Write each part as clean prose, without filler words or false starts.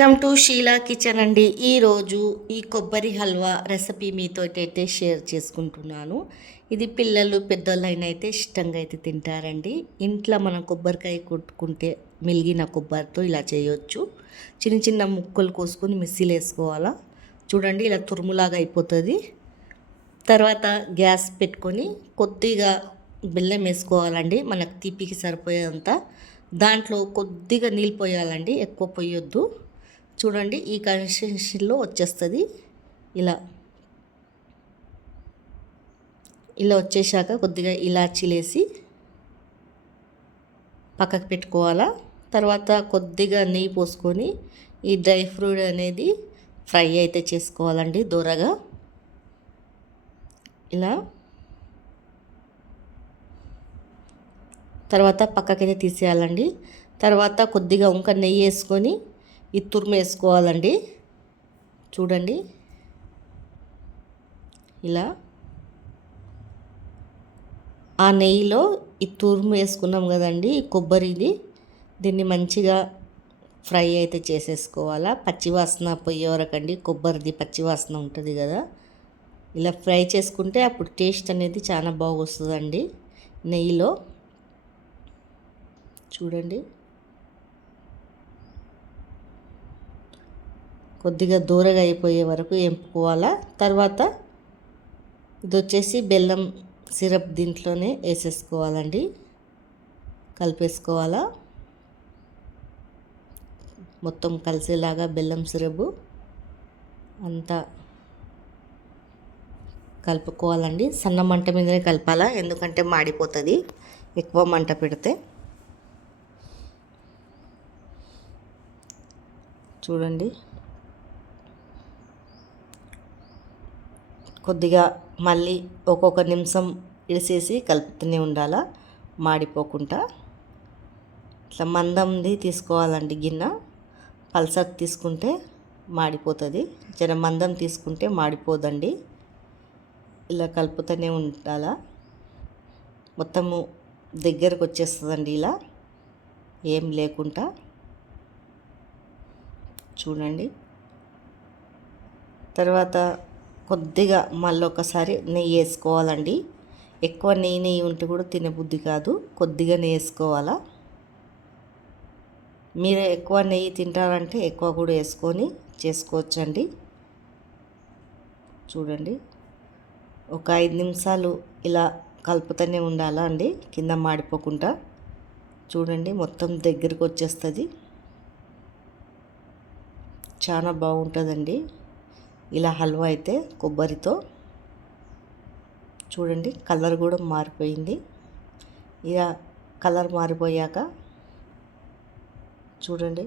Welcome to Sheela kitchen అండి. ఈరోజు ఈ కొబ్బరి హల్వా రెసిపీ మీతో అయితే షేర్ చేసుకుంటున్నాను. ఇది పిల్లలు పెద్దోళ్ళైనా అయితే ఇష్టంగా అయితే తింటారండి. ఇంట్లో మనం కొబ్బరికాయ కొట్టుకుంటే మిలిగిన కొబ్బరితో ఇలా చేయొచ్చు. చిన్న చిన్న ముక్కలు కోసుకొని మిక్సీలో వేసుకోవాలా. చూడండి ఇలా తురుములాగా అయిపోతుంది. తర్వాత గ్యాస్ పెట్టుకొని కొద్దిగా బెల్లం వేసుకోవాలండి, మనకు తీపికి సరిపోయేంత. దాంట్లో కొద్దిగా నీళ్ళు పోయాలండి, ఎక్కువ పోయొద్దు. చూడండి ఈ కన్సిస్టెన్సీలో వచ్చేస్తుంది. ఇలా ఇలా వచ్చేసాక కొద్దిగా ఇలాచీలు వేసి పక్కకు పెట్టుకోవాలా. తర్వాత కొద్దిగా నెయ్యి పోసుకొని ఈ డ్రై ఫ్రూట్ అనేది ఫ్రై అయితే చేసుకోవాలండి దూరగా. ఇలా తర్వాత పక్కకైతే తీసేయాలండి. తర్వాత కొద్దిగా ఇంకా నెయ్యి వేసుకొని ఈ తురుము వేసుకోవాలండి. చూడండి ఇలా ఆ నెయ్యిలో ఈ తురుము వేసుకున్నాం కదండి, ఈ కొబ్బరిది. దీన్ని మంచిగా ఫ్రై అయితే చేసేసుకోవాలా. పచ్చివాసన పోయే వరకండి, కొబ్బరిది పచ్చివాసన ఉంటుంది కదా. ఇలా ఫ్రై చేసుకుంటే అప్పుడు టేస్ట్ అనేది చాలా బాగా వస్తుందండి నెయ్యిలో. చూడండి కొద్దిగా దూరగా అయిపోయే వరకు ఎంపుకోవాలా. తర్వాత ఇది వచ్చేసి బెల్లం సిరప్ దీంట్లోనే వేసేసుకోవాలండి, కలిపేసుకోవాలా. మొత్తం కలిసేలాగా బెల్లం సిరప్ అంతా కలుపుకోవాలండి. సన్న మంట మీదనే కలపాలా, ఎందుకంటే మాడిపోతుంది ఎక్కువ మంట పెడితే. చూడండి కొద్దిగా మళ్ళీ ఒక్కొక్క నిమిషం ఇడిసేసి కలుపుతూనే ఉండాలా, మాడిపోకుండా. ఇట్లా మందంది తీసుకోవాలండి గిన్నె. పల్సర్ తీసుకుంటే మాడిపోతుంది, జర మందం తీసుకుంటే మాడిపోదండి. ఇలా కలుపుతూనే ఉండాలా, మొత్తము దగ్గరకు వచ్చేస్తుందండి ఇలా ఏం లేకుండా. చూడండి తర్వాత కొద్దిగా మళ్ళీ ఒకసారి నెయ్యి వేసుకోవాలండి. ఎక్కువ నెయ్యి ఉంటే కూడా తినబుద్ధి కాదు, కొద్దిగా నెయ్యి వేసుకోవాలా. మీరు ఎక్కువ నెయ్యి తింటారంటే ఎక్కువ కూడా వేసుకొని చేసుకోవచ్చండి. చూడండి ఒక 5 నిమిషాలు ఇలా కలుపుతూనే ఉండాలా అండి, కింద మాడిపోకుండా. చూడండి మొత్తం దగ్గరికి వచ్చేస్తుంది, చాలా బాగుంటుందండి ఇలా హల్వా అయితే కొబ్బరితో. చూడండి కలర్ కూడా మారిపోయింది. ఇక కలర్ మారిపోయాక చూడండి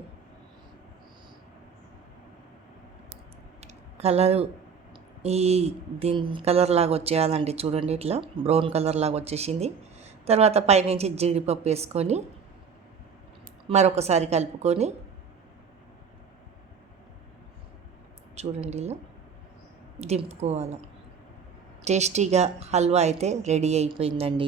కలరు ఈ దీని కలర్ లాగా వచ్చేయాలండి. చూడండి ఇట్లా బ్రౌన్ కలర్ లాగా వచ్చేసింది. తర్వాత పైనుంచి జీడిపప్పు వేసుకొని మరొకసారి కలుపుకొని చూడండి ఇలా దింపుకోవాలి. టేస్టీగా హల్వా అయితే రెడీ అయిపోయిందండి.